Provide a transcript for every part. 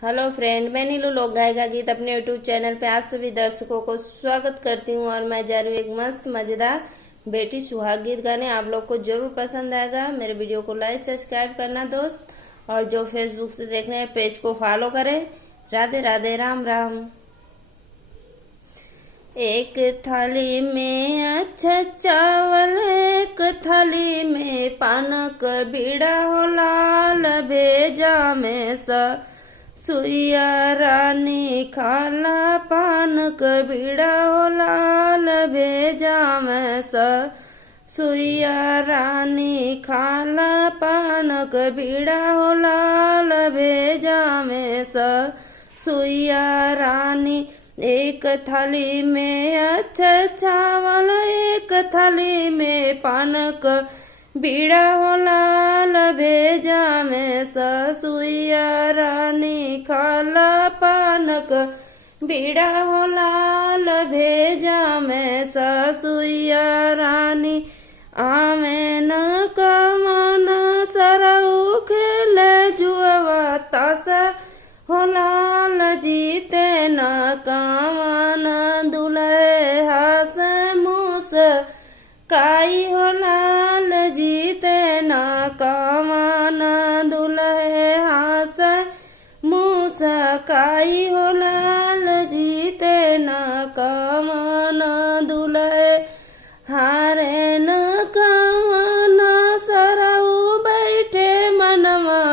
Hello friend, मैं नीलू लोक गायिका गीत अपने यूट्यूब चैनल पे आप सभी दर्शकों को स्वागत करती हूँ। और मैं जा रही हूँ एक मस्त मजेदार बेटी सुहाग गीत गाने। आप लोग को जरूर पसंद आएगा। मेरे वीडियो को लाइक सब्सक्राइब करना दोस्त, और जो फेसबुक से देख रहे हैं पेज को फॉलो करें। राधे राधे, राम राम। एक थाली में अच्छा चावल, एक थाली में पानक बीड़ा हो लाल, भेजा में सा सुइया रानी खाला पानक बीड़ा हो लाल, भेजा में सा सुइया रानी खाला पानक बीड़ा हो लाल, भेजा में सा सुइया रानी। एक थाली में अच्छा चावल, एक थाली में पानक बीड़ा हो लाल, भेजा में ससुइया रानी खाला पानक बीड़ा हो लाल, भेजा में ससुइया रानी। आमेन कमन सरऊ खेल जुआ तासा हो लाल, जीते न कामन दुल्हे हास मूस काई हो लाल, जीते न कामन दुल्हे हास मूस काई हो लाल, जीते न कामन दुल्हे हारे न कामन सरऊ बैठे मनवा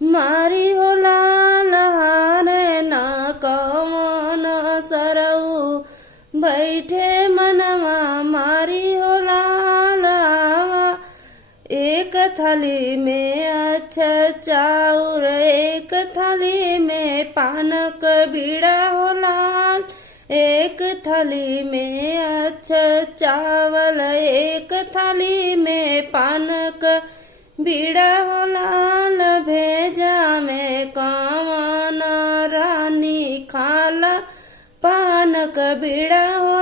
मारी हो लाल, हारे न कामन सरऊ बैठे मनवा मारी हो लाल। एक थाली में अच्छा चाउर, एक थाली में पानक बीड़ा हो लाल, एक थाली में अच्छा चावल, एक थाली में पानक बीड़ा हो लाल, भेजा में कामन रानी खाला पानक बीड़ा हो